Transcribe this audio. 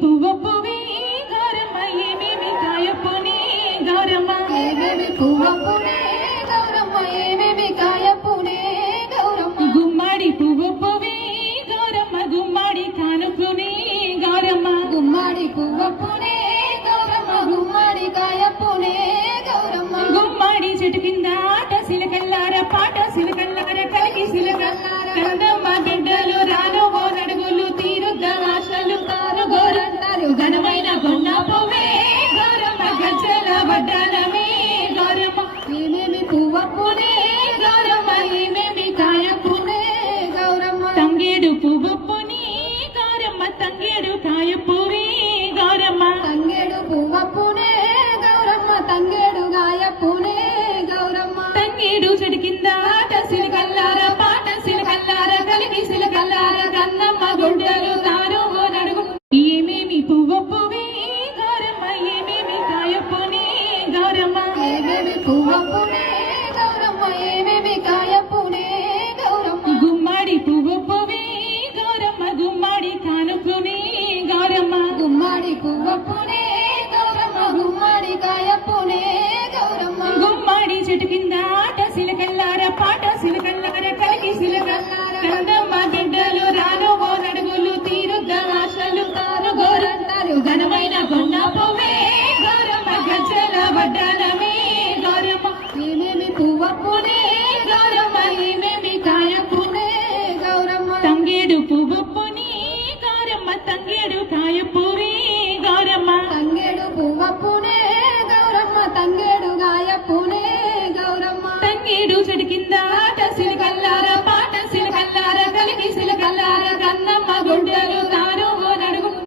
పువ్వొప్పువే గౌరమ్మ ఏమేమి కాయపునే గౌరమ్మ ఏమేమి పువ్వొప్పునే గౌరమ్మ ఏమేమి కాయపునే గౌరమ్మ గుమ్మడి పువ్వొప్పువే గౌరమ్మ గుమ్మడి కానుపునే గౌరమ్మ గుమ్మడి పువ్వొప్పునే గౌరమ్మ గుమ్మడి కాయపునే గౌరమ్మ గుమ్మడి చెట్టు కింద ఆట సిలకల్లార పాట సిలకల్లార కలిగి సిలకల్లార కందమ్మ బిడ్డలు రాను ఓ నడుగులు తీరుద్ద ఆశలు తారు గోరంటారు ఘనమైన గొన్న పువ్వే గౌరమ్మ గజ్జల వడ్డానమే గౌరమ్మ ఏమేమి పువ్వొప్పునే గౌరమ్మ ఏమేమి కాయపునే గౌరమ్మ తంగేడు పువ్వొప్పుని గౌరమ్మ తంగేడు కాయపువే గౌరమ్మ తంగేడు పువ్వొప్పునే గౌరమ్మ తంగేడు గాయపునే గౌరమ్మ తంగేడు చెడు కింద ఆట సిలకల్లార పాట సిలకల్లార కలిగి సిలకల్లార కన్నమ్మ గుడ్డలు తారు ఓ నడుగు ఏమేమి పువ్వొప్పువే గౌరమ్మ ఏమేమి కాయపునే గౌరమ్మ ఏమేమి పువ్వొప్పునే గౌరమ్మ ఏమేమి కాయపునే గౌరమ్మ గుమ్మడి పువ్వొప్పువే గౌరమ్మ గుమ్మడి కానుపునే గౌరమ్మ గుమ్మడి పువ్వొప్పునే గౌరమ్మ గుమ్మడి కాయపునే గౌరమ్మ గుమ్మడి చెట్టు కింద ఆట సిలకల్లార పాట సిలకల్లార కలిగి సిలకల్లార కందమ్మ బిడ్డలు రాను ఓ నడుగులు తీరుద్ద ఆశలు తారు గోరంటారు ఘనమైన గొన్న పువ్వే గౌరమ్మ గజ్జల వడ్డానమే గౌరమ్మ ఏమేమి పువ్వొప్పునే గౌరమ్మ ఏమేమి కాయపునే గౌరమ్మ తంగేడు పువ్వొప్పుని గౌరమ్మ తంగేడు కాయపు